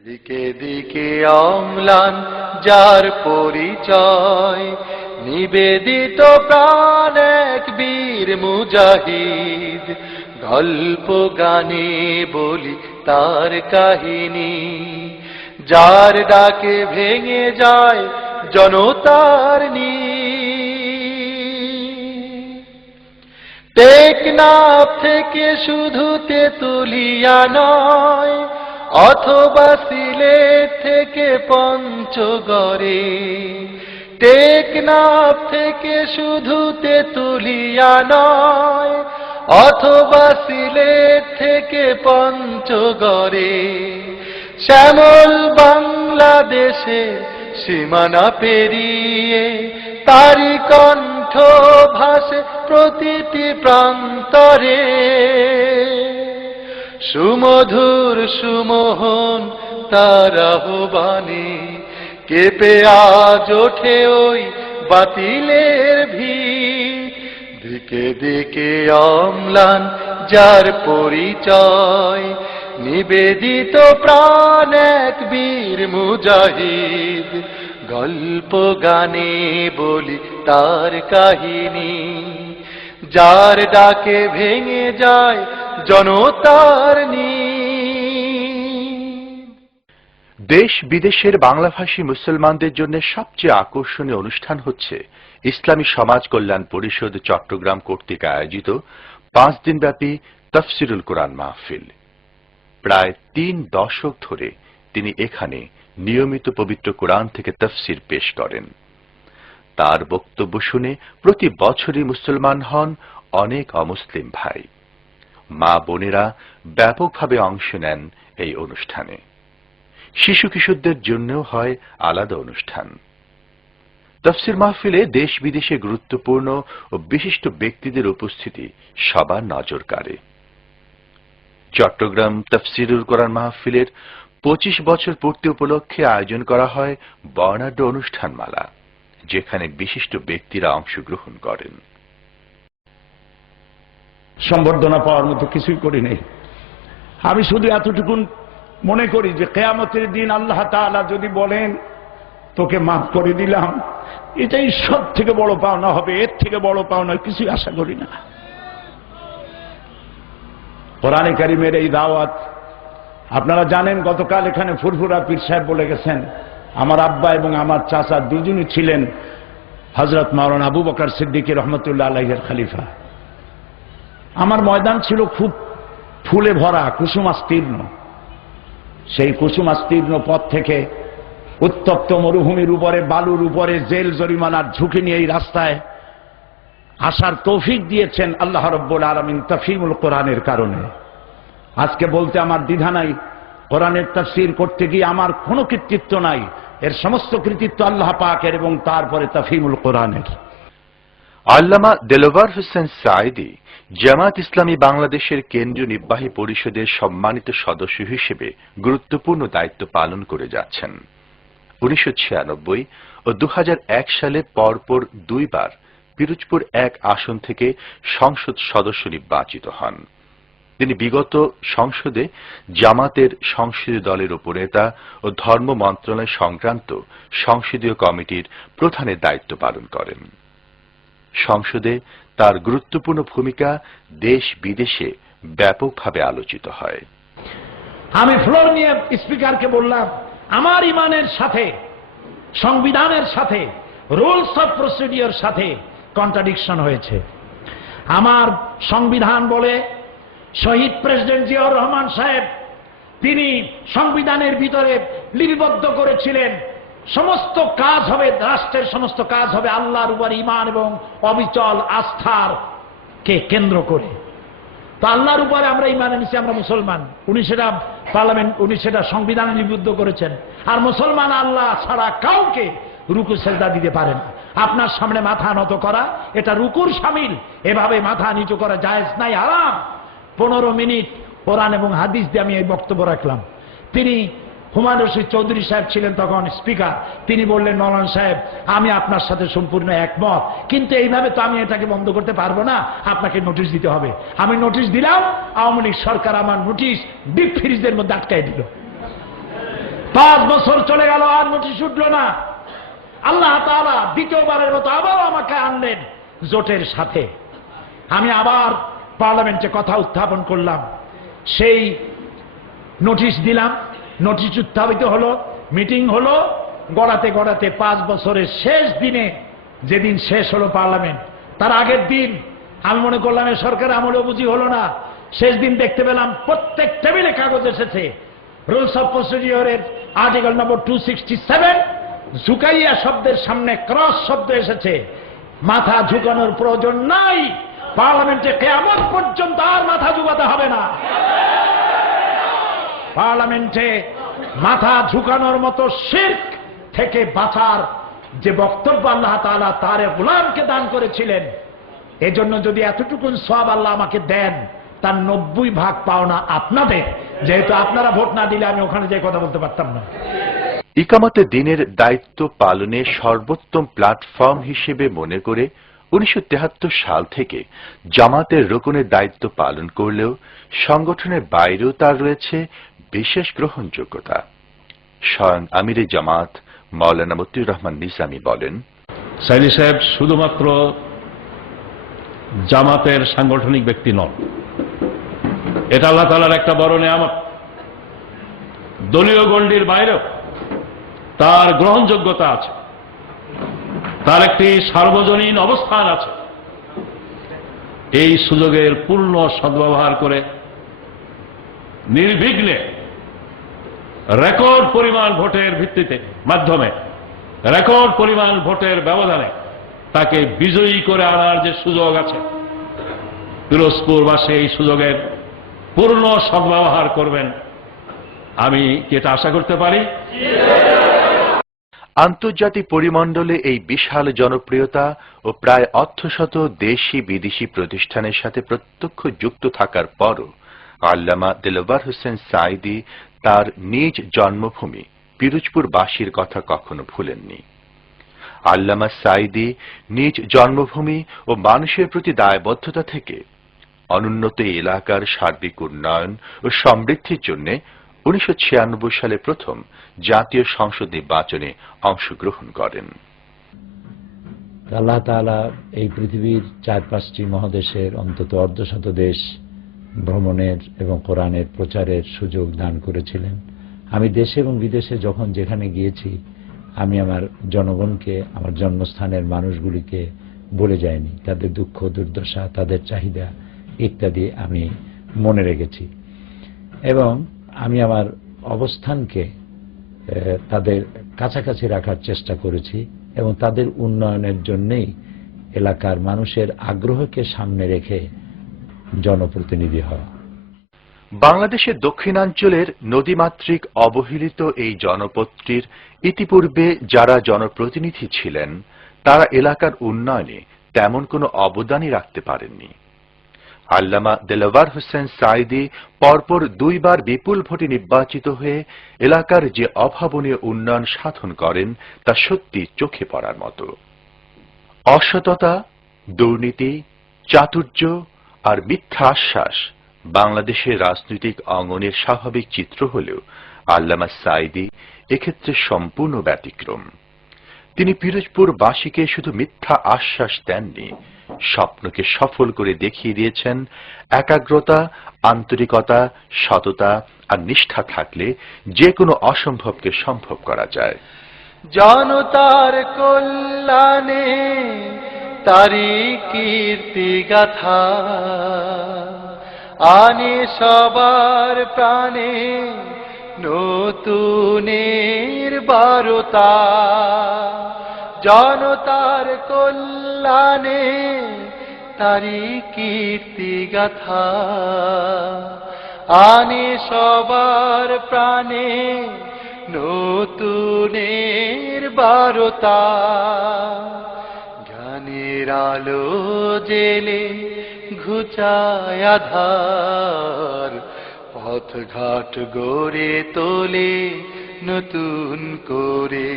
দিকে দিকে অম্লান যার পরিচয়, নিবেদিত প্রাণ এক বীর মুজাহিদ। গল্প গানে বলি তার কাহিনী, যার ডাকে ভেঙে যায় জনতার টেকনাফ থেকে শুধু তেতুলিয়া নয়, অথবা সিলেট থেকে পঞ্চগড়ে। টেকনাফ থেকে শুধু তেতুলিয়া নয়, অথবা সিলেট থেকে পঞ্চগড়ে। শ্যামল বাংলাদেশে সীমানা পেরিয়ে তারি কণ্ঠ ভাসে প্রতিটি প্রান্তরে। সুমধুর সুমোহন তার আহ্বানে কেঁপে আজ ওঠে ওই বাতিলের ভিড়। দিকে দিকে অম্লান যার পরিচয়, নিবেদিত প্রাণ এক বীর মুজাহিদ। গল্প গানে বলি তার কাহিনী, যার ডাকে ভেঙে যায় জনতার দেশ বিদেশের বাংলাভাষী মুসলমানদের জন্য সবচেয়ে আকর্ষণীয় অনুষ্ঠান হচ্ছে ইসলামী সমাজ কল্যাণ পরিষদ চট্টগ্রাম কর্তৃক আয়োজিত 5 দিনব্যাপী তাফসিরুল কোরআন মাহফিল। প্রায় 3 দশক ধরে তিনি এখানে নিয়মিত পবিত্র কোরআন থেকে তাফসির পেশ করেন। তার বক্তব্য শুনে প্রতি বছরই মুসলমান হন অনেক অমুসলিম ভাই। মা বোনেরা ব্যাপকভাবে অংশ নেন এই অনুষ্ঠানে। শিশু কিশোরদের জন্যও হয় আলাদা অনুষ্ঠান। তাফসির মাহফিলে দেশ বিদেশে গুরুত্বপূর্ণ ও বিশিষ্ট ব্যক্তিদের উপস্থিতি সবার নজর কাড়ে। চট্টগ্রাম তাফসিরুল কোরআন মাহফিলের 25 বছর পূর্তি উপলক্ষে আয়োজন করা হয় বর্ণাঢ্য অনুষ্ঠানমালা, যেখানে বিশিষ্ট ব্যক্তিরা অংশগ্রহণ করেন। সম্বর্ধনা পাওয়ার মতো কিছুই করি নাই। আমি শুধু এতটুকু মনে করি যে কিয়ামতের দিন আল্লাহ তাআলা যদি বলেন তোকে মাফ করে দিলাম, এটাই সব থেকে বড় পাওনা হবে। এর থেকে বড় পাওনা কিছুই আশা করি না। কোরআনে কারিমের এই দাওয়াত আপনারা জানেন, গতকাল এখানে ফুরফুরা পীর সাহেব বলে গেছেন, আমার আব্বা এবং আমার চাচা দুজনই ছিলেন হযরত মাওলানা আবু বকর সিদ্দিক রহমতুল্লাহ আলাইহির খলিফা। আমার ময়দান ছিল খুব ফুলে ভরা, কুসুমাস্তীর্ণ। সেই কুসুমাস্তীর্ণ পথ থেকে উত্তপ্ত মরুভূমির উপরে, বালুর উপরে জেল জরিমানার ঝুঁকি নিয়ে এই রাস্তায় আসার তৌফিক দিয়েছেন আল্লাহ রাব্বুল আলামিন তাফহিমুল কোরআনের কারণে। আজকে বলতে আমার দ্বিধা নাই, কোরআনের তাফসীর করতে গিয়ে আমার কোনো কৃতিত্ব নাই। এর সমস্ত কৃতিত্ব আল্লাহ পাকের এবং তারপরে তাফহিমুল কোরআনের। আল্লামা দেলোয়ার হোসেন সাঈদী জামাত ইসলামী বাংলাদেশের কেন্দ্রীয় নির্বাহী পরিষদের সম্মানিত সদস্য হিসেবে গুরুত্বপূর্ণ দায়িত্ব পালন করে যাচ্ছেন। 1996 ও 2001 সালে পরপর 2 বার পিরোজপুর 1 আসন থেকে সংসদ সদস্য নির্বাচিত হন। তিনি বিগত সংসদে জামাতের সংসদীয় দলের উপনেতা ও ধর্ম মন্ত্রণালয় সংক্রান্ত সংসদীয় কমিটির প্রধানের দায়িত্ব পালন করেন। সংসদে তার গুরুত্বপূর্ণ ভূমিকা দেশ বিদেশে ব্যাপকভাবে আলোচিত হয়। আমি ফ্লোর নিয়ে স্পিকারকে বললাম, আমার ইমানের সাথে, সংবিধানের সাথে, রুলস অফ প্রসিডিওর সাথে কন্ট্রাডিকশন হয়েছে। আমার সংবিধান বলে শহীদ প্রেসিডেন্ট জিয়াউর রহমান সাহেব তিনি সংবিধানের ভিতরে লিপিবদ্ধ করেছিলেন, সমস্ত কাজ হবে, রাষ্ট্রের সমস্ত কাজ হবে আল্লাহর উপর ঈমান এবং অবিচল আস্থার কে কেন্দ্র করে। তো আল্লাহর উপরে আমরা ঈমান এনেছি, আমরা মুসলমান। উনি সেটা পার্লামেন্ট, উনি সেটা সংবিধানে লিপিবদ্ধ করেছেন। আর মুসলমান আল্লাহ ছাড়া কাউকে রুকু সেজদা দিতে পারে না। আপনার সামনে মাথা নত করা এটা রুকুর শামিল, এভাবে মাথা নিচু করা জায়েজ নাই, আরাম। 15 মিনিট কোরআন এবং হাদিস দিয়ে আমি এই বক্তব্য রাখলাম। তিনি হুমায়ুন রশিদ চৌধুরী সাহেব ছিলেন তখন স্পিকার। তিনি বললেন, মৌলানা সাহেব আমি আপনার সাথে সম্পূর্ণ একমত, কিন্তু এইভাবে তো আমি এটাকে বন্ধ করতে পারবো না, আপনাকে নোটিশ দিতে হবে। আমি নোটিশ দিলাম, আওয়ামী লীগ সরকার আমার নোটিশ ডিপ ফ্রিজের মধ্যে আটকাই দিল। 5 বছর চলে গেল, আর নোটিশ উঠল না। আল্লাহ তাআলা দ্বিতীয়বারের মতো আবার আমাকে আনলেন জোটের সাথে। আমি আবার পার্লামেন্টে কথা উত্থাপন করলাম, সেই নোটিশ দিলাম, নোটিশ উত্থাপিত হলো, মিটিং হলো, গড়াতে গড়াতে 5 বছরের শেষ দিনে, যেদিন শেষ হলো পার্লামেন্ট, তার আগের দিন আমি মনে করলাম এ সরকার আমলেও বুঝি হলো না। শেষ দিন দেখতে পেলাম প্রত্যেক টেবিলে কাগজ এসেছে, রুলস অফ প্রসিডিওরের আর্টিকেল নম্বর 267, ঝুঁকাইয়া শব্দের সামনে ক্রস শব্দ এসেছে। মাথা ঝুঁকানোর প্রয়োজন নাই, পার্লামেন্টে কিয়ামত পর্যন্ত আর মাথা ঝুঁকাতে হবে না। পার্লামেন্টে মাথা ঝুঁকানোর মতো শিরক থেকে বাঁচার যে বক্তব্য আল্লাহ তাআলা তার গোলামকে দান করেছিলেন, এজন্য যদি এতটুকু সওয়াব আল্লাহ আমাকে দেন, তার 90 ভাগ পাওনা আপনাদের, যেহেতু আপনারা ভোট না দিলে আমি ওখানে যেয়ে কথা বলতে পারতাম না। ইকামতে দিনের দায়িত্ব পালনে সর্বোত্তম প্ল্যাটফর্ম হিসেবে মনে করে 1973 সাল থেকে জামাতের রুকনের দায়িত্ব পালন করলেও সংগঠনের বাইরেও তার রয়েছে বিশেষ গ্রহণযোগ্যতা। স্বয়ং আমিরে জামাত মাওলানা মতিউর রহমান নিজামী বলেন, সাইদি সাহেব শুধুমাত্র জামাতের সাংগঠনিক ব্যক্তি নন, এটা আল্লাহ তাআলার একটা বড় নেয়ামত। দলীয় গণ্ডির বাইরেও তার গ্রহণযোগ্যতা আছে, তার একটি সার্বজনীন অবস্থান আছে। এই সুযোগের পূর্ণ সদ্ব্যবহার করে নির্বিঘ্নে রেকর্ড পরিমাণ ভোটের ভিত্তিতে মাধ্যমে রেকর্ড পরিমাণ ভোটের ব্যবধানে তাকে বিজয়ী করে আনার যে সুযোগ আছে, পিরোজপুরবাসী এই সুযোগের পূর্ণ সদ্ব্যবহার করবেন, আমি কি এটা আশা করতে পারি? আন্তর্জাতিক পরিমণ্ডলে এই বিশাল জনপ্রিয়তা ও প্রায় অর্ধশত দেশি বিদেশি প্রতিষ্ঠানের সাথে প্রত্যক্ষ যুক্ত থাকার পরও আল্লামা দেলওয়ার হোসেন সাঈদী তার নিজ জন্মভূমি পিরোজপুরবাসীর কথা কখনো ভুলেননি। আল্লামা সাঈদী নিজ জন্মভূমি ও মানুষের প্রতি দায়বদ্ধতা থেকে অনুন্নত এলাকার সার্বিক উন্নয়ন ও সমৃদ্ধির জন্য 1996 সালে প্রথম জাতীয় সংসদ নির্বাচনে অংশগ্রহণ করেন। আল্লাহ তাআলা এই পৃথিবীর 4-5টি মহাদেশের অন্তত অর্ধশত দেশ ভ্রমণের এবং কোরআনের প্রচারের সুযোগ দান করেছিলেন। আমি দেশে এবং বিদেশে যখন যেখানে গিয়েছি, আমি আমার জনগণকে, আমার জন্মস্থানের মানুষগুলিকে বলে যাইনি। তাদের দুঃখ দুর্দশা, তাদের চাহিদা ইত্যাদি আমি মনে রেখেছি এবং আমি আমার অবস্থানকে তাদের কাছাকাছি রাখার চেষ্টা করেছি এবং তাদের উন্নয়নের জন্যই এলাকার মানুষের আগ্রহকে সামনে রেখে জনপ্রতিনিধি হওয়া। বাংলাদেশের দক্ষিণাঞ্চলের নদীমাতৃক অবহেলিত এই জনপদটির ইতিপূর্বে যারা জনপ্রতিনিধি ছিলেন, তারা এলাকার উন্নয়নে তেমন কোনো অবদানই রাখতে পারেননি। আল্লামা দেলওয়ার হোসেন সাঈদী পরপর 2 বার বিপুল ভোটে নির্বাচিত হয়ে এলাকার যে অভাবনীয় উন্নয়ন সাধন করেন, তা সত্যি চোখে পড়ার মতো। অসততা, দুর্নীতি, চাতুর্য আর মিথ্যা আশ্বাস বাংলাদেশের রাজনৈতিক অঙ্গনের স্বাভাবিক চিত্র হলেও আল্লামা সাঈদী এক্ষেত্রে সম্পূর্ণ ব্যতিক্রম। তিনি পিরোজপুরবাসীকে শুধু মিথ্যা আশ্বাস দেননি, স্বপ্নকে সফল করে দেখিয়ে দিয়েছেন একাগ্রতা, আন্তরিকতা, সততা আর নিষ্ঠা থাকলে যে কোনো অসম্ভবকে সম্ভব করা যায়। জনতার কল্যাণে তারি কীর্তি গাথা আনে সবার প্রাণে নতুনের বারতা। জনতার কল্যাণে তারি কীর্তি গাথা আনে সবার প্রাণে নতুনের বারতা। জ্ঞানের আলো জেলে ঘুচায় আধার, পথঘাট গড়ে তোলে নতুন করে।